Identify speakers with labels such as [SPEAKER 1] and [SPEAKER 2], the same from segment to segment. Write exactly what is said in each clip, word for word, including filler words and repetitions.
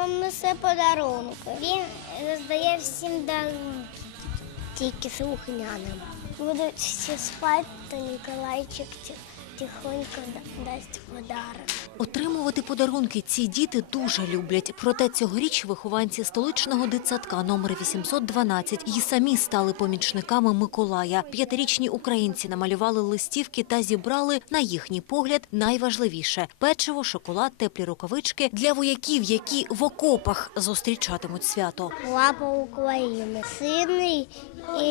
[SPEAKER 1] вам несе подарунки. Він роздає всім дарунки, тільки слухняним. Будуть всі спати, то Ніколайчик тихонько дасть подарунок.
[SPEAKER 2] Отримувати подарунки ці діти дуже люблять. Проте цьогоріч вихованці столичного дитсадка номер вісімсот дванадцять і самі стали помічниками Миколая. П'ятирічні українці намалювали листівки та зібрали, на їхній погляд, найважливіше – печиво, шоколад, теплі рукавички для вояків, які в окопах зустрічатимуть свято.
[SPEAKER 1] Лапа України. Синій і,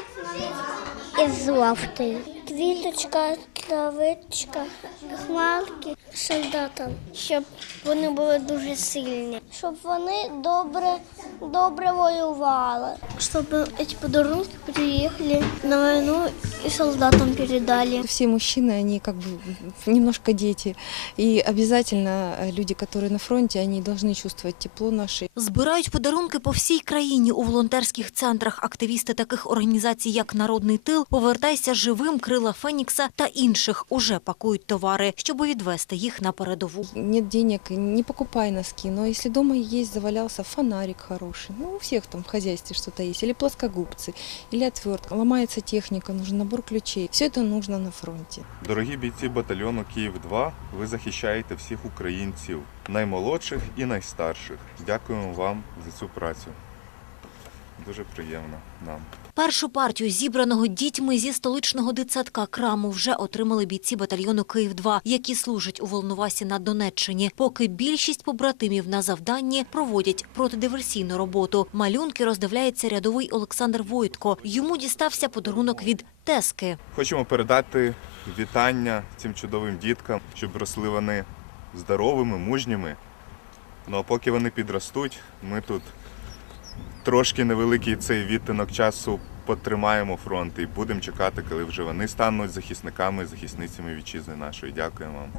[SPEAKER 1] і жовтий. Квіточка, травичка, хмарки солдатам, щоб вони були дуже сильні, щоб вони добре, добре воювали. Щоб ці подарунки приїхали на війну і солдатам передали.
[SPEAKER 3] Все мужчины, они как бы немножко дети. И обязательно люди, которые на фронте, они должны чувствовать тепло наше.
[SPEAKER 2] Збирають подарунки по всій країні у волонтерських центрах. Активісти таких організацій, як «Народний тил», «Повертайся живим», «Крила Фенікса» та інших уже пакують товари, щоб відвести їх на передову.
[SPEAKER 3] Нет денег, не покупай носки. Но если дома есть, завалялся фонарик хороший. Ну, у всех там в хозяйстве что-то есть. Или плоскогубцы, или отвертка. Ломается техника, нужен набор ключей. Все это нужно на фронте.
[SPEAKER 4] Дорогі бійці батальйону Київ два, ви захищаєте всіх українців, наймолодших і найстарших. Дякуємо вам за цю працю. Дуже приємно нам.
[SPEAKER 2] Першу партію зібраного дітьми зі столичного дитсадка «Краму» вже отримали бійці батальйону Київ два, які служать у Волновасі на Донеччині. Поки більшість побратимів на завданні проводять протидиверсійну роботу. Малюнки роздивляється рядовий Олександр Войтко. Йому дістався подарунок від тезки.
[SPEAKER 4] Хочемо передати вітання цим чудовим діткам, щоб росли вони здоровими, мужніми. Ну а поки вони підростуть, ми тут трошки невеликий цей відтинок часу потримаємо фронт і будемо чекати, коли вже вони стануть захисниками, захисницями вітчизни нашої. Дякуємо вам.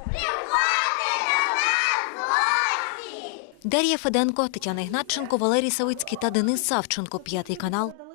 [SPEAKER 2] Дар'я Феденко, Тетяна Ігнатченко, Валерій Савицький та Денис Савченко. П'ятий канал.